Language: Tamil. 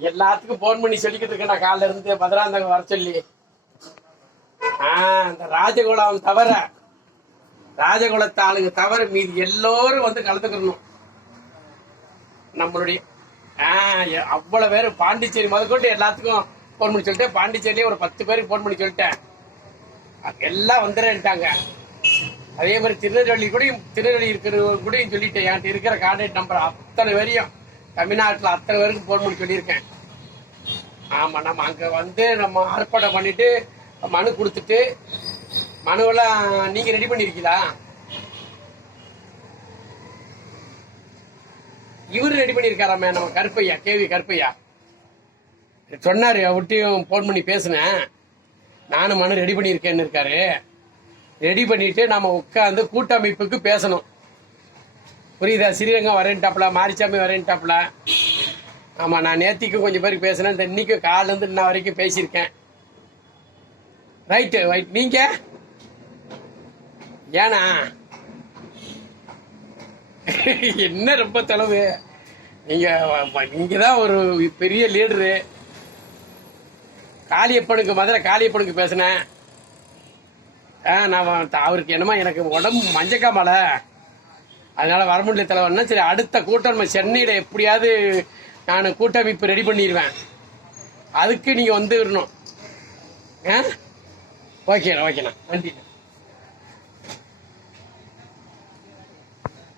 எல்லாத்துக்கும் போன் பண்ணி சொல்லிக்கிட்டு இருக்கேன். நான் காலைல இருந்து மதுராந்தகம் வர சொல்லி. ஆஹ் இந்த ராஜகுலம் தவிர ராஜகுலத்து ஆளுங்க தவிர மீதி எல்லோரும் வந்து கலந்துக்கணும். நம்மளுடைய ஆஹ் அவ்வளவு பேர் பாண்டிச்சேரி முதற்கொண்டு எல்லாத்துக்கும் போன் பண்ணி சொல்லிட்டேன். பாண்டிச்சேரியிலே ஒரு பத்து பேருக்கு போன் பண்ணி சொல்லிட்டேன். எல்லாம் வந்துடுறேன்ட்டாங்க அதே மாதிரி திருநெல்வேலி கூட திருநெல்வேலி இருக்கிறவங்க கூட சொல்லிட்டேன். என்கிட்ட இருக்கிற கான்டாக்ட் நம்பர் அத்தனை பேரையும் தமிழ்நாட்டில் அத்தனை பேருக்கு போன் பண்ணி சொல்லியிருக்கேன். ஆமாம் நம்ம அங்க வந்து நம்ம ஆர்ப்பாட்டம் பண்ணிட்டு மனு கொடுத்துட்டு மனுவெல்லாம் நீங்க ரெடி பண்ணிருக்கீங்களா? இவரு ரெடி பண்ணியிருக்காராமே நம்ம கருப்பையா கேவி கருப்பையா? சொன்னார் அவர்கிட்டயும் போன் பண்ணி பேசினேன். நானும் மனு ரெடி பண்ணியிருக்கேன்னு இருக்காரு. ரெடி பண்ணிட்டு நாம உட்காந்து கூட்டமைப்புக்கு பேசணும். புரியுதா? ஸ்ரீரங்கம் வரேன்ட்டாப்ல மாரிச்சாமி வரேன்ட்டாப்ல ஆமாம் நான் நேத்திக்கும் கொஞ்சம் பேருக்கு பேசினேன். இந்த இன்னைக்கும் காலைல இன்ன வரைக்கும் பேசியிருக்கேன். ரைட்டு ரைட் நீங்கள் ஏனா என்ன ரொம்ப தொலைவு? நீங்கள் நீங்கள் தான் ஒரு பெரிய லீடரு காளியப்பனுக்கு மதுரை காளியப்பனுக்கு பேசினேன். ஆ நான் அவருக்கு என்னமோ எனக்கு உடம்பு மஞ்சக்கா மலை. அதனால வர முடியல தலைவர்னா சரி அடுத்த கூட்டம் சென்னையில் எப்படியாவது நான் கூட்டமைப்பு ரெடி பண்ணிடுவேன் அதுக்கு நீங்கள் வந்துடணும் ஆ? ஓகேண்ணா ஓகேண்ணா. நன்றி